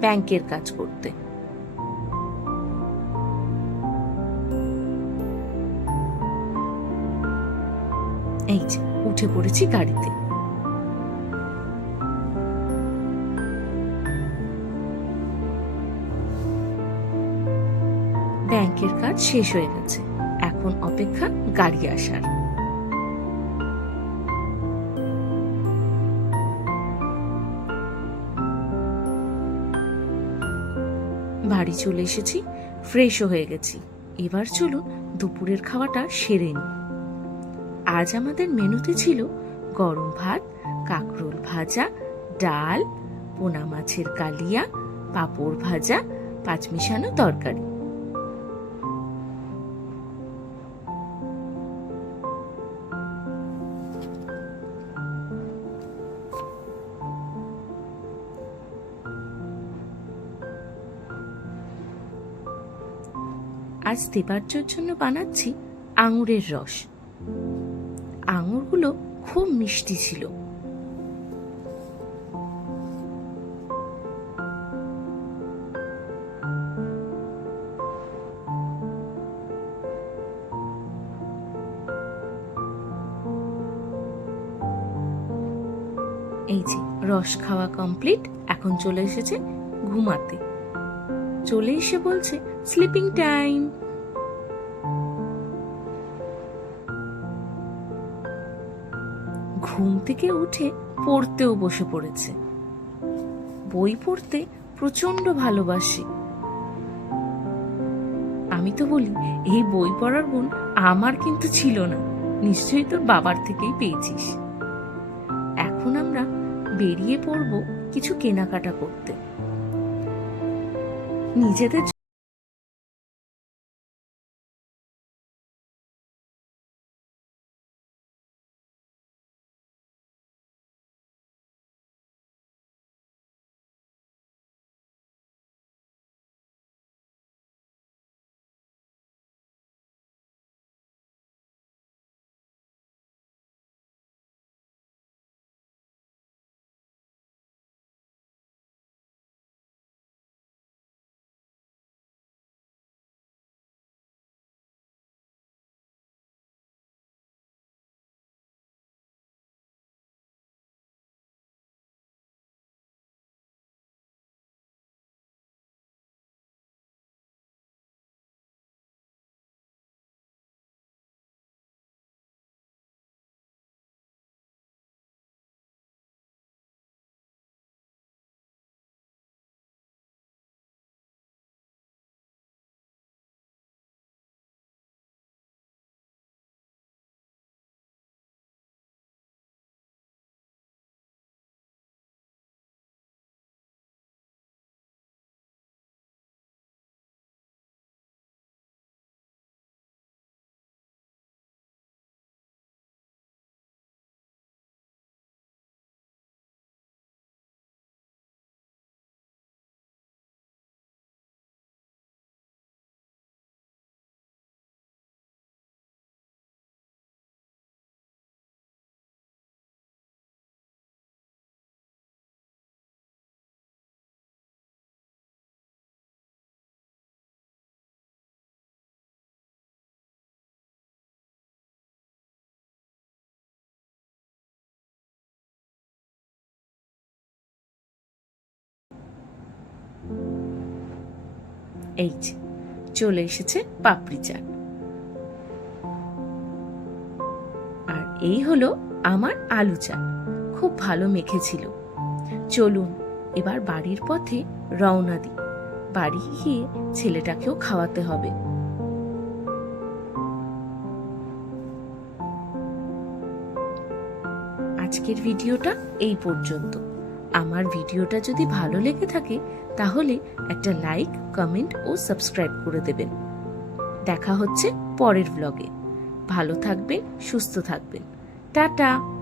ব্যাংকের কাজ করতে। এই যে, উঠে পড়েছি গাড়িতে। ব্যাংকের কাজ শেষ হয়ে গেছে। এখন অপেক্ষা গাড়ি আসার। বাড়ি চলে এসেছি, ফ্রেশও হয়ে গেছি। এবার চলো দুপুরের খাওয়াটা সেরে নিই। আজ আমাদের মেনুতে ছিল গরম ভাত, কাঁকরোল ভাজা, ডাল, পোনা মাছের কালিয়া, পাঁপড় ভাজা, পাঁচমিশানো তরকারি। আজ দেবার্যর জন্য বানাচ্ছি আঙুরের রস। আঙুরগুলো খুব মিষ্টি ছিল। এই যে, রস খাওয়া কমপ্লিট এখন চলে এসেছে ঘুমাতে। চলে এসে বলছে স্লিপিং টাইম ঘুম থেকে উঠে পড়তেও বসে পড়েছে। বই পড়তে প্রচণ্ড ভালোবাসে। আমি তো বলি, এই বই পড়ার গুণ আমার কিন্তু ছিল না। নিশ্চয়ই তোর বাবার থেকেই পেয়েছিস। এখন আমরা বেরিয়ে পড়ব কিছু কেনাকাটা করতে। 你觉得？চলে এসেছে পাপড়ি চাট। আর এই হলো আমার আলু চাট। খুব ভালো মেখেছিল। চলুন, এবার বাড়ির পথে রওনা দিই। বাড়ি গিয়ে ছেলেটাকেও খাওয়াতে হবে। আজকের ভিডিওটা এই পর্যন্ত। আমার ভিডিওটা যদি ভালো লেগে থাকে তাহলে একটা লাইক, কমেন্ট ও সাবস্ক্রাইব করে দেবেন। দেখা হচ্ছে পরের ব্লগে ভালো থাকবেন, সুস্থ থাকবেন। টাটা!